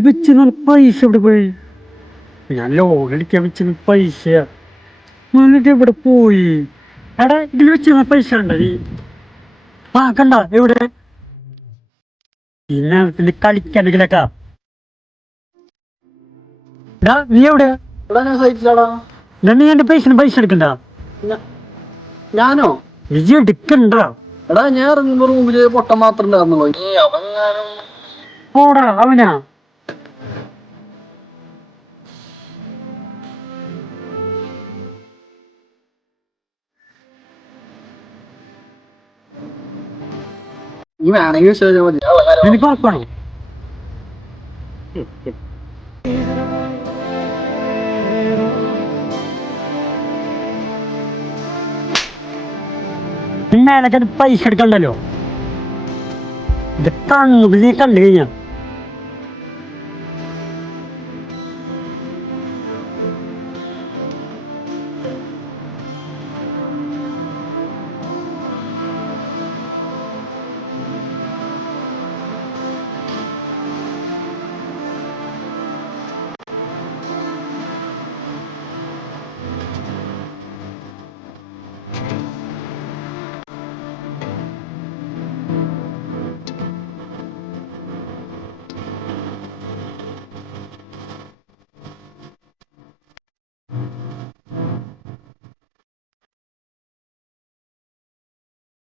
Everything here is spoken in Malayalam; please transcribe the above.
വെച്ച് പൈസ എവിടെ പോയി? ഞാൻ ലോൺ അടിക്കാൻ വെച്ച പൈസ എന്നിട്ട് എവിടെ പോയി? എടാ ഇതിൽ വെച്ച് പൈസ ഉണ്ടത് ആ കണ്ട എവിടെ? പിന്നെ കളിക്കണെങ്കിലൊക്കെ നീ എവിടെ? ഞാൻ സഹിച്ചില്ലാടാ. നീ എന്റെ പൈസ എടുക്കണ്ട. ഞാനോ? വിജയ് എടുക്കണ്ട. എടാ ഞാൻ ഇറങ്ങുമ്പോ റൂമില് പൊട്ടം മാത്രം ഉണ്ടായിരുന്നുള്ളൂ. ഓടാ അവനാ. നീ വേണമെങ്കിൽ വിശ്വസിച്ചാൽ മതി. നിനക്ക് ഉറപ്പാണോ? പിന്നെ പൈസ എടുക്കണ്ടല്ലോ. ഇത് കണ്ണു കണ്ടു കഴിഞ്ഞാ